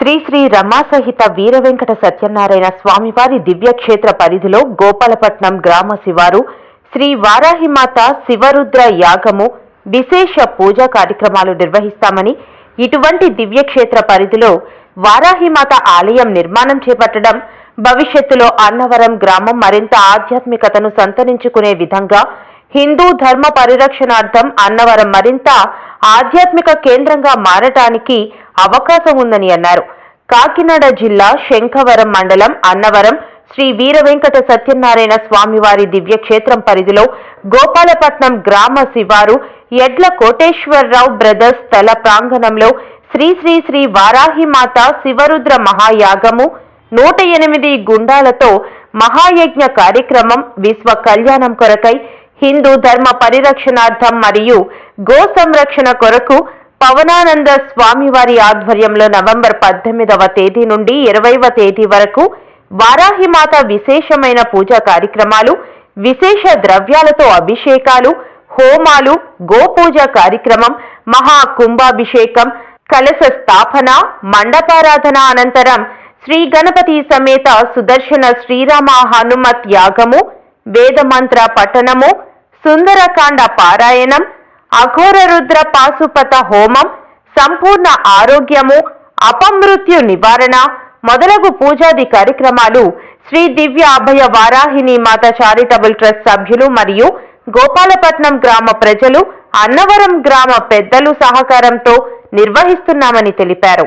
శ్రీ శ్రీ రమాసహిత వీరవెంకట సత్యనారాయణ స్వామివారి దివ్యక్షేత్ర పరిధిలో గోపాలపట్నం గ్రామ శివారు శ్రీ వారాహిమాత శివరుద్ర యాగము విశేష పూజా కార్యక్రమాలు నిర్వహిస్తామని ఇటువంటి దివ్యక్షేత్ర పరిధిలో వారాహిమాత ఆలయం నిర్మాణం చేపట్టడం భవిష్యత్తులో అన్నవరం గ్రామం మరింత ఆధ్యాత్మికతను సంతరించుకునే విధంగా హిందూ ధర్మ పరిరక్షణార్థం అన్నవరం మరింత ఆధ్యాత్మిక కేంద్రంగా మారటానికి అవకాశం ఉందని అన్నారు. కాకినాడ జిల్లా శంఖవరం మండలం అన్నవరం శ్రీ వీర వెంకట సత్యనారాయణ స్వామివారి దివ్యక్షేత్రం పరిధిలో గోపాలపట్నం గ్రామ శివారు ఎడ్ల కోటేశ్వరరావు బ్రదర్స్ స్థల ప్రాంగణంలో శ్రీ శ్రీ శ్రీ వారాహిమాత శివరుద్ర మహాయాగము నూట ఎనిమిది గుండాలతో మహాయజ్ఞ కార్యక్రమం విశ్వ కళ్యాణం కొరకై హిందూ ధర్మ పరిరక్షణార్థం మరియు గో సంరక్షణ కొరకు పవనానంద స్వామివారి ఆధ్వర్యంలో నవంబర్ పద్దెనిమిదవ తేదీ నుండి ఇరవైవ తేదీ వరకు వారాహిమాత విశేషమైన పూజా కార్యక్రమాలు విశేష ద్రవ్యాలతో అభిషేకాలు హోమాలు గోపూజ కార్యక్రమం మహా కుంభాభిషేకం కలశ స్థాపన మండపారాధన అనంతరం శ్రీ గణపతి సమేత సుదర్శన శ్రీరామ హనుమత్ యాగము వేదమంత్ర పఠనము సుందరకాండ పారాయణం అఘోర రుద్ర పాశుపత హోమం సంపూర్ణ ఆరోగ్యము అపమృత్యు నివారణ మొదలగు పూజాది కార్యక్రమాలు శ్రీ దివ్య అభయ వారాహిని మాత చారిటబుల్ ట్రస్ట్ సభ్యులు మరియు గోపాలపట్నం గ్రామ ప్రజలు అన్నవరం గ్రామ పెద్దలు సహకారంతో నిర్వహిస్తున్నామని తెలిపారు.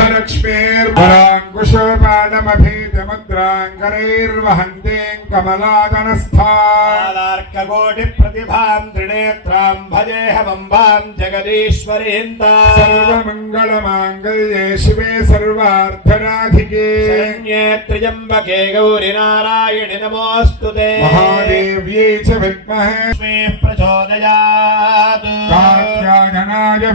శ్రీమన్మందగడాక్షలబ్ధ समुद्राङ्गरेर्वहन्तीं कमलादनस्थालार्ककोटिप्रतिभां त्रिनेत्रां भजेहवम्बां जगदीश्वरेन्दा सर्वमङ्गलमाङ्गल्ये शिवे सर्वार्थनाधिके। शरण्ये गौरी गौरिनारायणि नमोऽस्तु ते। महादेव्ये च विद्महे। प्रचोदयात्। कात्यायनाय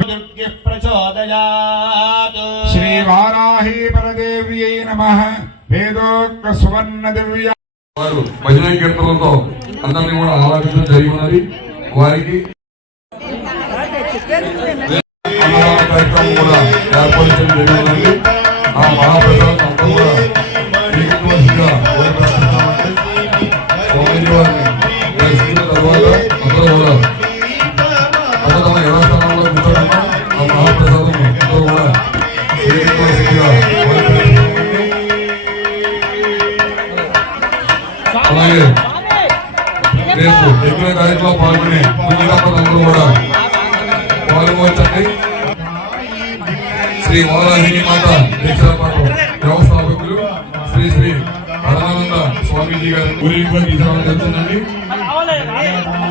प्रचोदयात्। श्रीवाराही परदेव्यै नमः। వేదోక్త సువర్ణ దివ్య వారు భజన కీర్తనలతో అందరినీ కూడా ఆరాధించడం జరిగి ఉన్నది. వారికి కార్యక్రమం కూడా చేయడం జరిగింది ఆ మహాప్రసాదం రేపు ఎక్కడ కార్యక్రమంలో పాల్గొని పుణ్యదంపతులందరూ కూడా పాల్గొవచ్చండి శ్రీ వారాహిని మాత దీక్షాపాఠం వ్యవస్థాపకులు శ్రీ శ్రీ పరమానంద స్వామీజీ గారి ఊరికి తీసుకురావడం జరుగుతుందండి.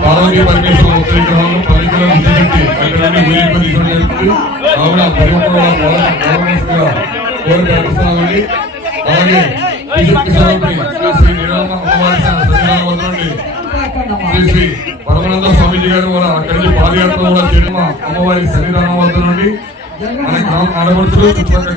పార్వతీ పరమేశ్వర ఉత్తరీకరణలో పది కిలోమీటర్లు అక్కడ నుండి తీసుకోవడం జరుగుతుంది. కావున కోరిక ఒక్కరు అలాగే శ్రీ శ్రీ నిరామ అమ్మవారి శ్రీ పరమానంద స్వామీజీ గారు కూడా అక్కడి నుంచి పాదయాత్ర కూడా చేయడం అమ్మవారి సన్నిధానం వద్ద నుండి మన గ్రామ ఆడపడుచులు చుట్టుపక్కల